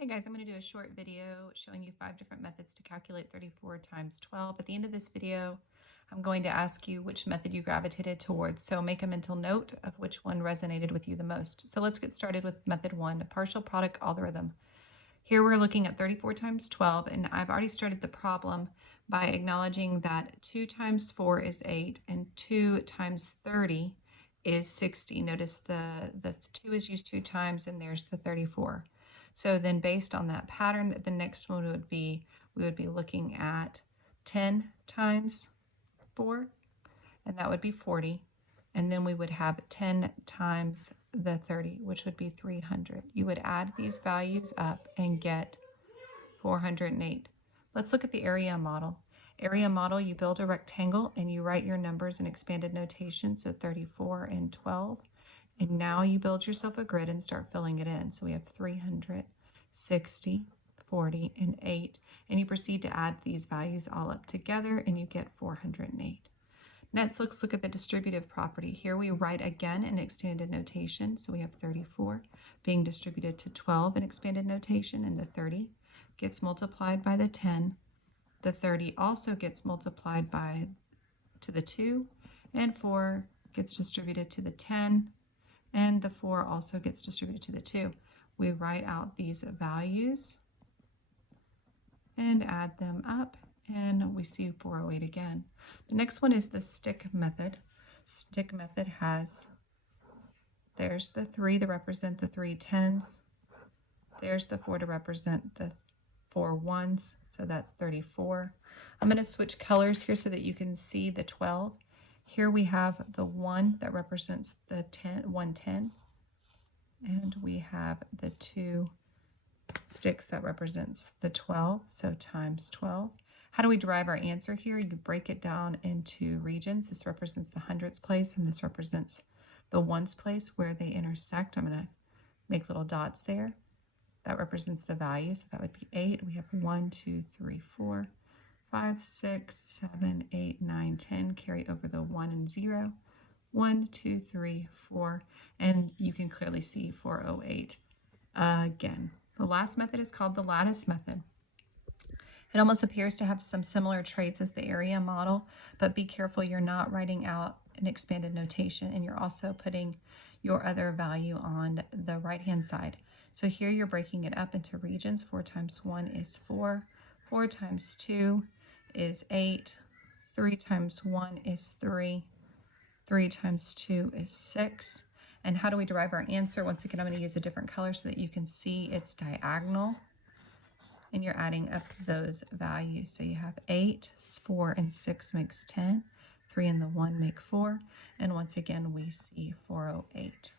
Hey guys, I'm going to do a short video showing you 5 different methods to calculate 34 times 12. At the end of this video, I'm going to ask you which method you gravitated towards, so make a mental note of which one resonated with you the most. So let's get started with method 1, partial product algorithm. Here we're looking at 34 times 12, and I've already started the problem by acknowledging that 2 times 4 is 8 and 2 times 30 is 60. Notice the 2 is used 2 times and there's the 34. So then based on that pattern, the next one would be, we would be looking at 10 times 4, and that would be 40. And then we would have 10 times the 30, which would be 300. You would add these values up and get 408. Let's look at the area model. Area model, you build a rectangle and you write your numbers in expanded notation, so 34 and 12. And now you build yourself a grid and start filling it in. So we have 300, 60, 40, and 8. And you proceed to add these values all up together and you get 408. Next, let's look at the distributive property. Here we write again in expanded notation. So we have 34 being distributed to 12 in expanded notation, and the 30 gets multiplied by the 10. The 30 also gets multiplied by to the 2, and 4 gets distributed to the 10. And the 4 also gets distributed to the 2. We write out these values and add them up, and we see 408 again. The next one is the stick method. Stick method has, there's the 3 to represent the 3 tens. There's the 4 to represent the 4 ones, so that's 34. I'm going to switch colors here so that you can see the 12. Here we have the 1 that represents the 110, and we have the 2 sticks that represents the 12, so times 12. How do we derive our answer here? You break it down into regions. This represents the hundreds place, and this represents the ones place where they intersect. I'm going to make little dots there. That represents the value, so that would be 8. We have 1, 2, 3, 4. 5, 6, 7, 8, 9, 10, carry over the 1 and 0. 1, 2, 3, 4, and you can clearly see 408 again. The last method is called the lattice method. It almost appears to have some similar traits as the area model, but be careful you're not writing out an expanded notation, and you're also putting your other value on the right-hand side. So here you're breaking it up into regions. 4 times 1 is 4. 4 times 2 is 8. 3 times 1 is 3. 3 times 2 is 6. And how do we derive our answer? Once again, I'm going to use a different color so that you can see it's diagonal. And you're adding up those values. So you have 8, 4, and 6 makes 10. 3 and the 1 make 4. And once again, we see 408.